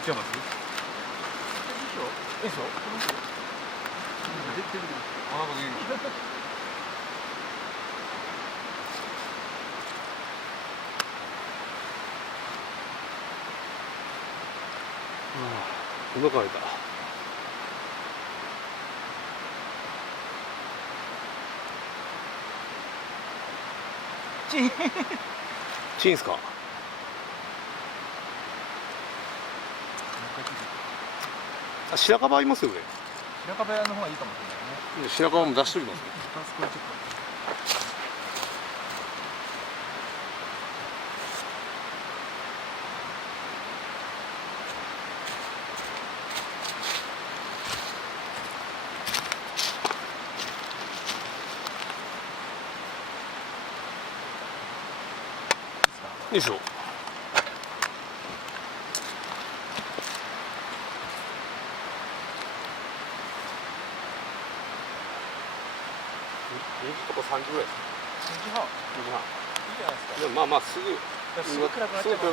っちゃいます？いいでしょ？あ、なんかいい。今からいた。チンすか。あ、白樺ありますよね。白樺屋の方がいいかもしれないね。白樺も出しときますね。あそこはちょっと。いいでしょ。2時とか3時ぐらいですか。3時半。2時半。いいじゃないですか。でもまあまあすぐすぐ暗くなっちゃうから。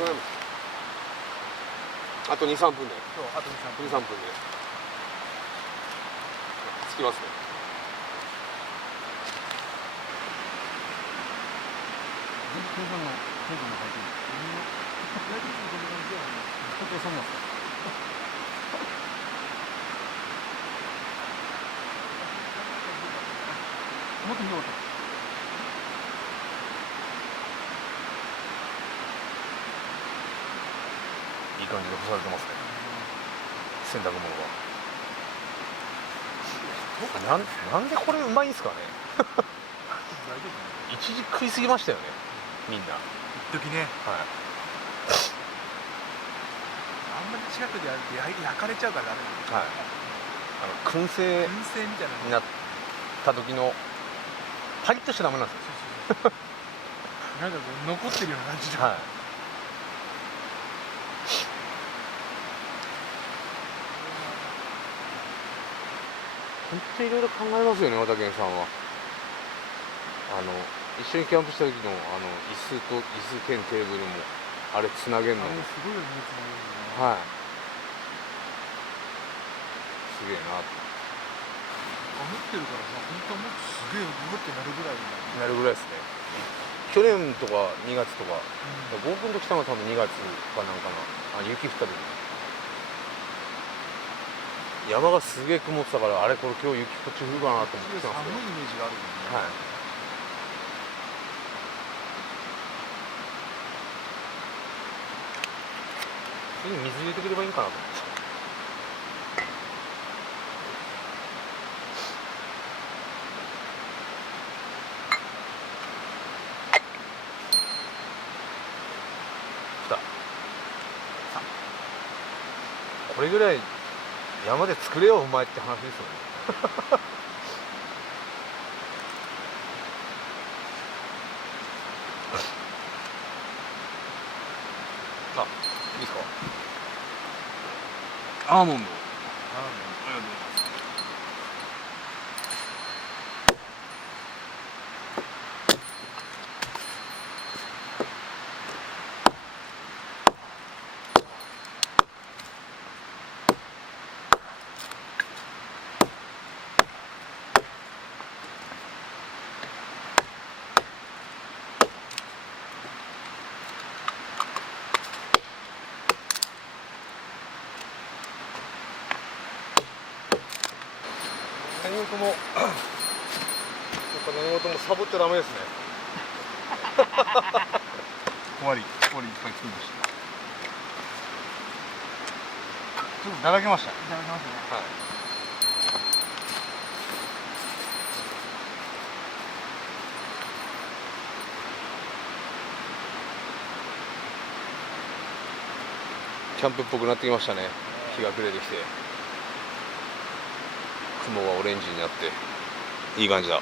あと2、3分で。そう、あと2、3分。2、3分で。着きますね。全然の成分の入ってる。大丈夫こんな感じだよね。本当そうなんですか。もっと見ようと。いい感じで干されてますね。洗濯物が。なんでこれうまいんすかね。大丈夫ね。一時食いすぎましたよね。みんな。一時ね。はい。あんまり近くでやると焼かれちゃうからダメなんですよ。はい。燻製燻製みたいなになった時のパリッとしちゃダメなんですよ。なんかこう残ってるような感じで。はい。本当にいろいろ考えますよね、和田健さんは。一緒にキャンプした時の椅子兼テーブルもあれつなげるの。あれすごいよね、つなげるのね。はい。すげえな。持ってるからさ、本当はもっとすげえググってなるぐらいになるぐらいですね。去年とか2月とか、合コンと来たのは多分2月かなんかな。雪降った時に。山がすげえ曇ってたから、あれこれ今日雪こっち降るかなと思ってたんですけど。寒いイメージがあるよね。はい。次に水入れてくればいいんかなと思って。これぐらい山で作れよお前って話ですよね。あ、いいですか。アーモンド。ありがとうございます。何事もやっぱ何事もサボっちゃダメですね。終わりいっぱい作りました。ちょっとだらけました。だらけましたね。はい。キャンプっぽくなってきましたね。日が暮れてきて、雲がオレンジになっていい感じだ。ナ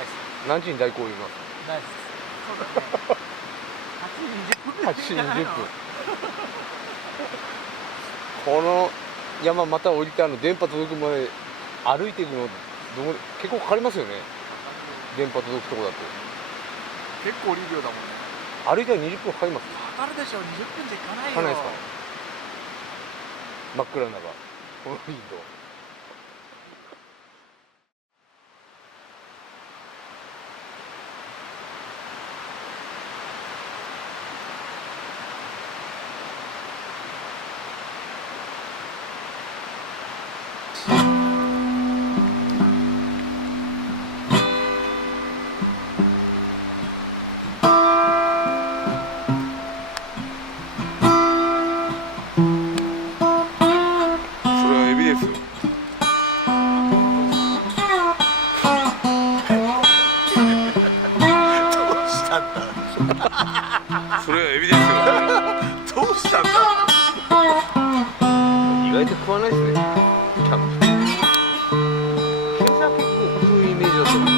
イス。何時に代行言います？ナイス。そうだね。8時20分。8時20分。この山また降りて電波届くまで歩いていくの結構かかりますよね。電波届くとこだと結構降りるようだもんね。歩いたら20分かかります。かかるでしょ、20分じゃいかないよ。かかんないですか。真っ暗な中このインド。それはエビですよ。どうしたんだ。それはエビですよ。どうしたんだ。意外と食わないですね。キャンプ。ケンサー結構食うイメージだと思う。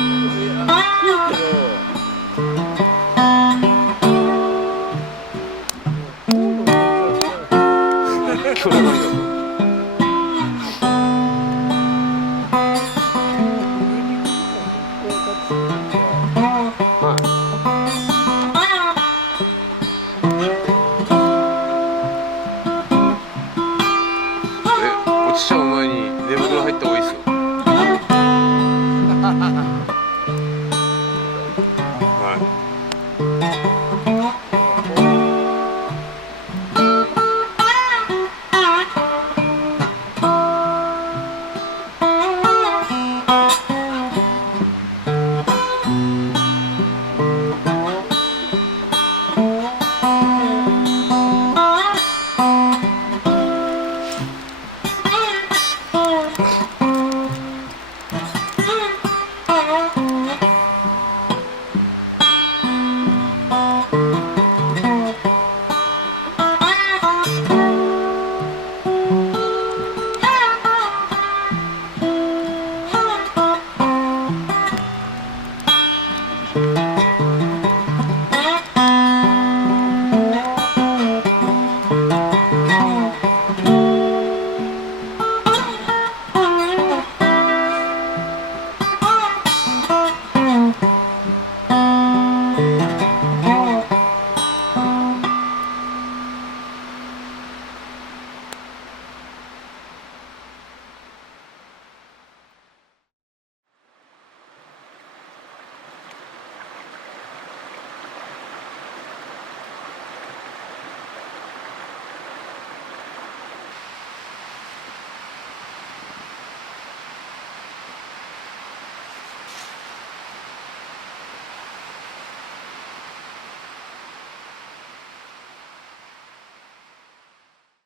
食うけど。それがいいだと。